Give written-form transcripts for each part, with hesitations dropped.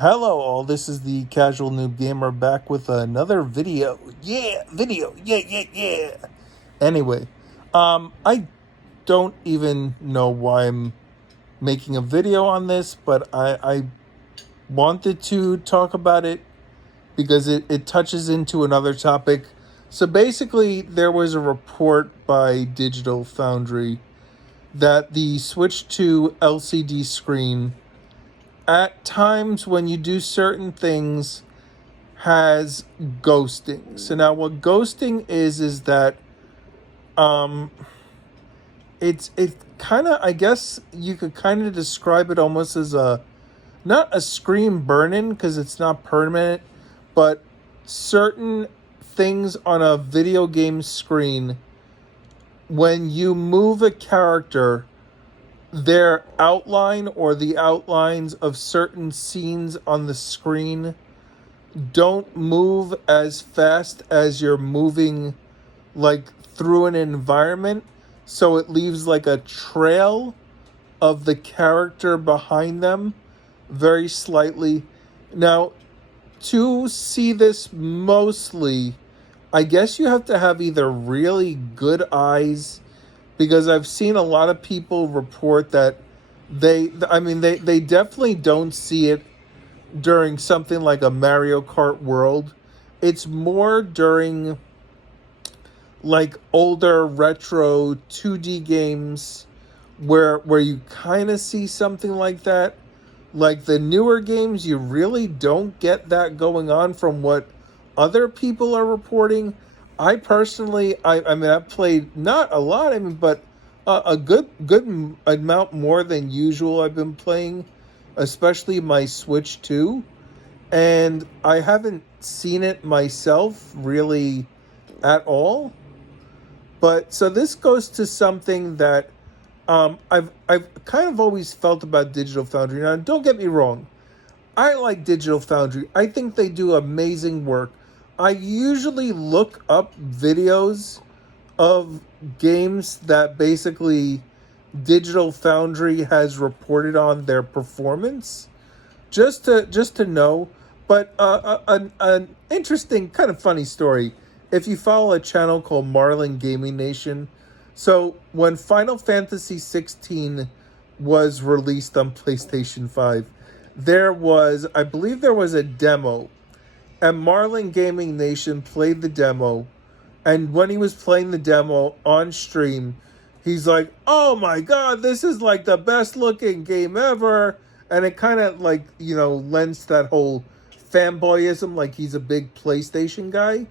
Hello all, this is the Casual Noob Gamer back with another video. Yeah. Anyway, I don't even know why I'm making a video on this, but I wanted to talk about it because it touches into another topic. So basically, there was a report by Digital Foundry that the Switch 2 LCD screen, at times when you do certain things, has ghosting. So now what ghosting is that um it kind of, I guess you could kind of describe it almost as a, not a screen burn-in because it's not permanent, but certain things on a video game screen, when you move a character, their outline or the outlines of certain scenes on the screen don't move as fast as you're moving, like, through an environment, so it leaves like a trail of the character behind them very slightly. Now, to see this mostly, I guess you have to have either really good eyes, because I've seen a lot of people report that they definitely don't see it during something like a Mario Kart World. It's more during like older retro 2D games where you kind of see something like that. Like the newer games, you really don't get that going on from what other people are reporting. I personally, I mean, I've played not a lot, I mean, but a good amount more than usual. I've been playing, especially my Switch 2, and I haven't seen it myself really at all. But so this goes to something that I've kind of always felt about Digital Foundry. Now, don't get me wrong, I like Digital Foundry. I think they do amazing work. I usually look up videos of games that basically Digital Foundry has reported on their performance, just to know. But an interesting, kind of funny story. If you follow a channel called Marlin Gaming Nation, so when Final Fantasy 16 was released on PlayStation 5, I believe there was a demo, and Marlin Gaming Nation played the demo, and when he was playing the demo on stream, he's like, "Oh my god, this is like the best looking game ever." And it kind of, like, lends to that whole fanboyism, like he's a big PlayStation guy.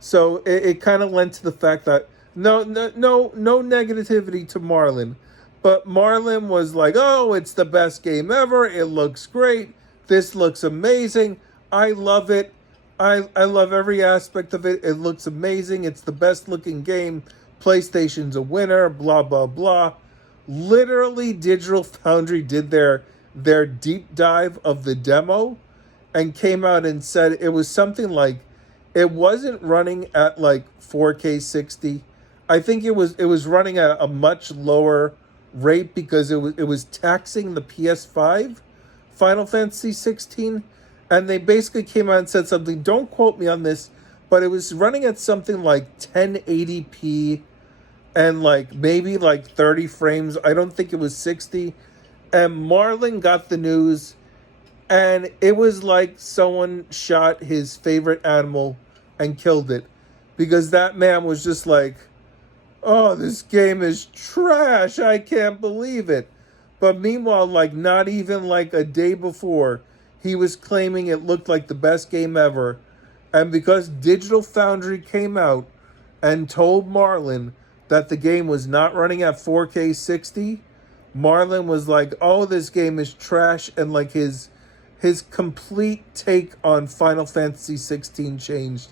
So it kind of lent to the fact that no negativity to Marlin, but Marlin was like, "Oh, it's the best game ever. It looks great. This looks amazing. I love it. I love every aspect of it. It looks amazing. It's the best looking game. PlayStation's a winner, blah blah blah." Literally, Digital Foundry did their deep dive of the demo and came out and said it was something like, it wasn't running at like 4K 60. I think it was running at a much lower rate because it was taxing the PS5 Final Fantasy 16, and they basically came out and said something. Don't quote me on this, but it was running at something like 1080p and like maybe like 30 frames. I don't think it was 60. And Marlin got the news, and it was like someone shot his favorite animal and killed it, because that man was just like, "Oh, this game is trash. I can't believe it." But meanwhile, like, not even like a day before, he was claiming it looked like the best game ever. And because Digital Foundry came out and told Marlin that the game was not running at 4K 60, Marlin was like, "Oh, this game is trash," and like his complete take on Final Fantasy 16 changed.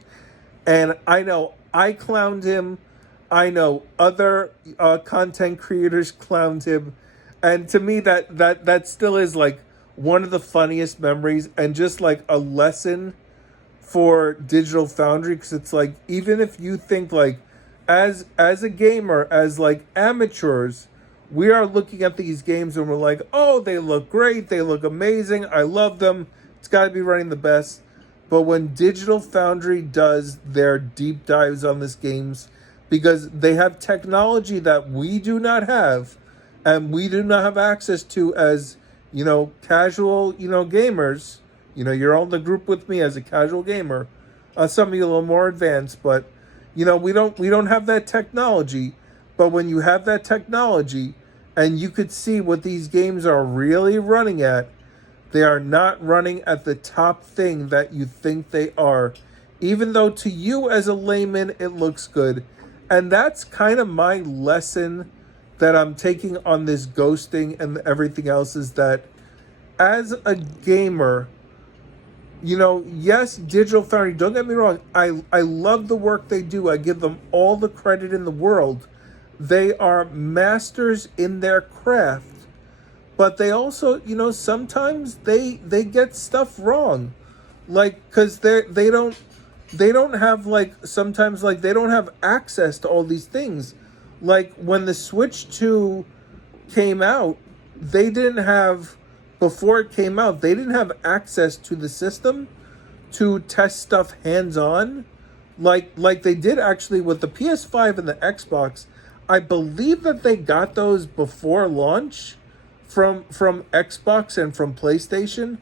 And I know I clowned him. I know other content creators clowned him, and to me, that still is like one of the funniest memories, and just like a lesson for Digital Foundry, because it's like, even if you think like, as a gamer, as like amateurs, we are looking at these games and we're like, "Oh, they look great, they look amazing, I love them, It's got to be running the best. But when Digital Foundry does their deep dives on this games, because they have technology that we do not have, and we do not have access to as, casual, gamers. You're on the group with me as a casual gamer. Some of you a little more advanced, but we don't have that technology. But when you have that technology, and you could see what these games are really running at, they are not running at the top thing that you think they are, even though to you as a layman it looks good. And that's kind of my lesson that I'm taking on this ghosting and everything else, is that as a gamer, yes, Digital Foundry, don't get me wrong, I love the work they do. I give them all the credit in the world. They are masters in their craft. But they also, sometimes they get stuff wrong. Like, because they don't have, like, sometimes, like, they don't have access to all these things. Like, when the Switch 2 came out, before it came out, they didn't have access to the system to test stuff hands-on. Like they did actually with the PS5 and the Xbox. I believe that they got those before launch from Xbox and from PlayStation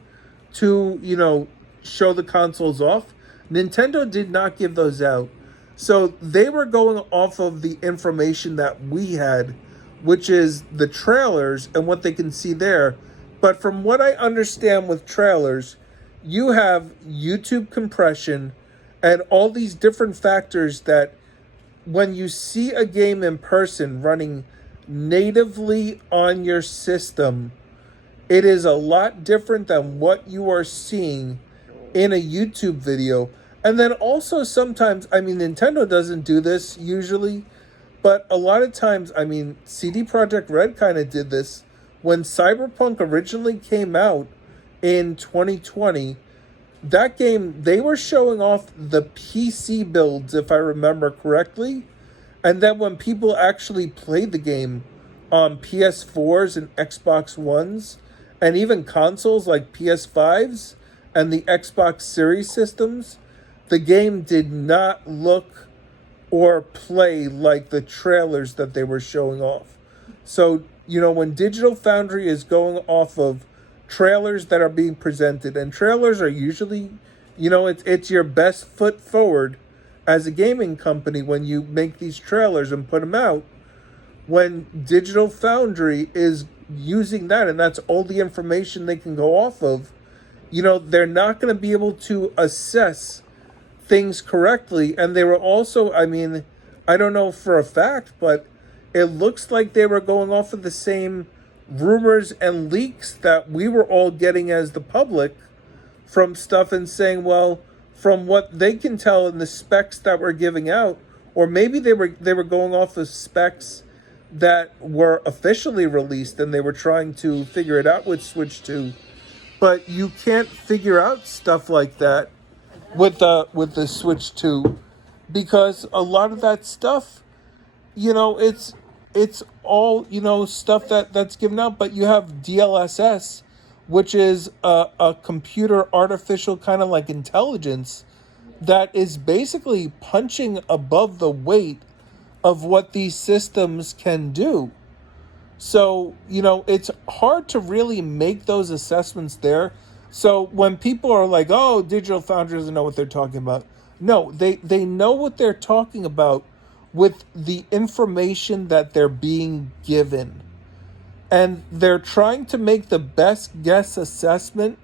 to, show the consoles off. Nintendo did not give those out. So they were going off of the information that we had, which is the trailers and what they can see there. But from what I understand with trailers, you have YouTube compression and all these different factors that when you see a game in person running natively on your system, it is a lot different than what you are seeing in a YouTube video. And then also sometimes, Nintendo doesn't do this usually, but a lot of times, CD Projekt Red kind of did this. When Cyberpunk originally came out in 2020, that game, they were showing off the PC builds, if I remember correctly. And then when people actually played the game on PS4s and Xbox Ones, and even consoles like PS5s and the Xbox Series systems, the game did not look or play like the trailers that they were showing off. So, when Digital Foundry is going off of trailers that are being presented, and trailers are usually, it's your best foot forward as a gaming company when you make these trailers and put them out. When Digital Foundry is using that, and that's all the information they can go off of, they're not going to be able to assess things correctly. And they were also, I don't know for a fact, but it looks like they were going off of the same rumors and leaks that we were all getting as the public from stuff, and saying, well, from what they can tell in the specs that we're giving out, or maybe they were going off of specs that were officially released and they were trying to figure it out with Switch 2. But you can't figure out stuff like that with the Switch 2, because a lot of that stuff, it's all, stuff that's given out. But you have DLSS, which is a computer artificial kind of like intelligence that is basically punching above the weight of what these systems can do. So, it's hard to really make those assessments there. So when people are like, oh, Digital Foundry doesn't know what they're talking about. No, they know what they're talking about with the information that they're being given. And they're trying to make the best guess assessment.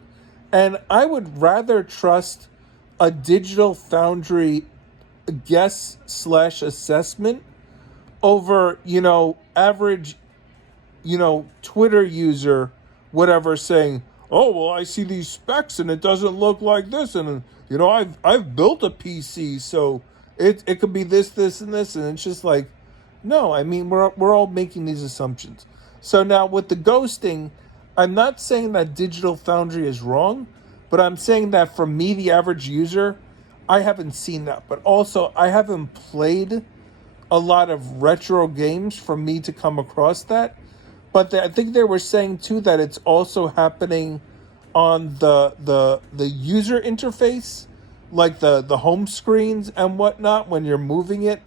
And I would rather trust a Digital Foundry guess/assessment over, average, Twitter user, whatever, saying, oh, well, I see these specs and it doesn't look like this. And, I've built a PC, so it could be this, this, and this. And it's just like, no, we're all making these assumptions. So now with the ghosting, I'm not saying that Digital Foundry is wrong, but I'm saying that for me, the average user, I haven't seen that. But also, I haven't played a lot of retro games for me to come across that. But I think they were saying, too, that it's also happening on the user interface, like the home screens and whatnot, when you're moving it,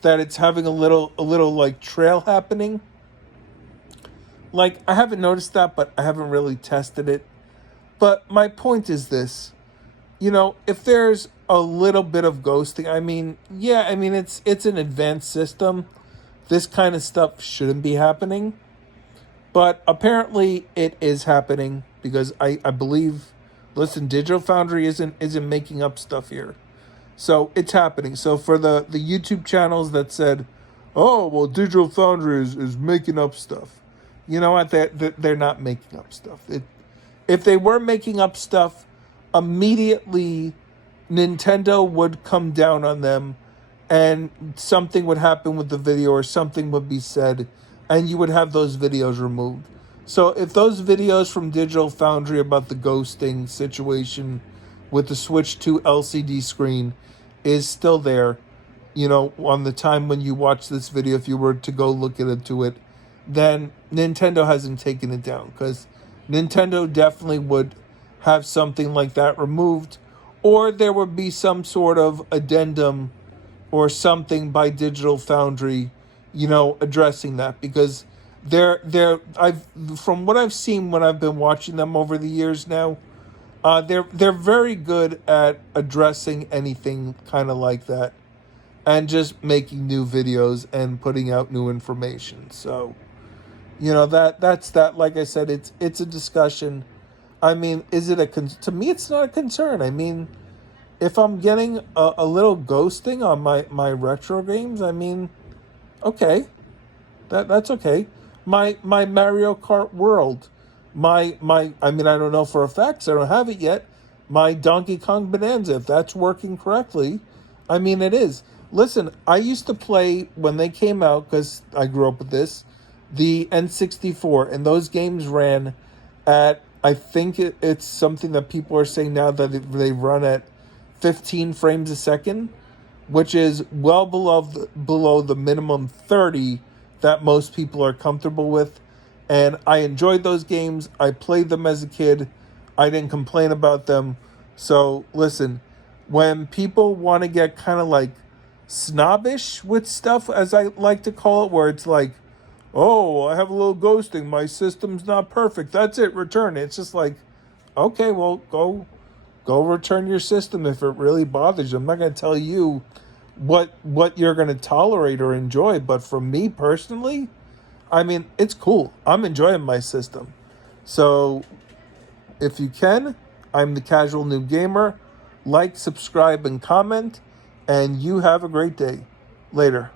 that it's having a little like trail happening. Like, I haven't noticed that, but I haven't really tested it. But my point is this, if there's a little bit of ghosting, I mean it's an advanced system. This kind of stuff shouldn't be happening. But apparently it is happening because I believe, listen, Digital Foundry isn't making up stuff here. So it's happening. So for the YouTube channels that said, oh, well, Digital Foundry is making up stuff. You know what? They're not making up stuff. If they were making up stuff, immediately Nintendo would come down on them and something would happen with the video or something would be said and you would have those videos removed. So if those videos from Digital Foundry about the ghosting situation with the Switch 2 LCD screen is still there, on the time when you watch this video, if you were to go look into it, then Nintendo hasn't taken it down, because Nintendo definitely would have something like that removed, or there would be some sort of addendum or something by Digital Foundry, addressing that, because I've from what I've seen when I've been watching them over the years now, they're very good at addressing anything kind of like that, and just making new videos and putting out new information. So, that's that. Like I said, it's a discussion. I mean, is it to me? It's not a concern. I mean, if I'm getting a little ghosting on my retro games, okay, that's okay. My Mario Kart World, I don't know for a fact 'cause I don't have it yet. My Donkey Kong Bonanza, if that's working correctly, it is. Listen, I used to play when they came out, because I grew up with this, the N64, and those games ran at, I think it's something that people are saying now that they run at 15 frames a second, which is well below the minimum 30 that most people are comfortable with. And I enjoyed those games. I played them as a kid. I didn't complain about them. So listen, when people want to get kind of like snobbish with stuff, as I like to call it, where it's like, oh, I have a little ghosting, my system's not perfect, that's it, return it. It's just like, okay, well, go return your system if it really bothers you. I'm not going to tell you what you're going to tolerate or enjoy, but for me personally, it's cool. I'm enjoying my system. So if you can, I'm the Casual New Gamer. Like, subscribe, and comment, and you have a great day. Later.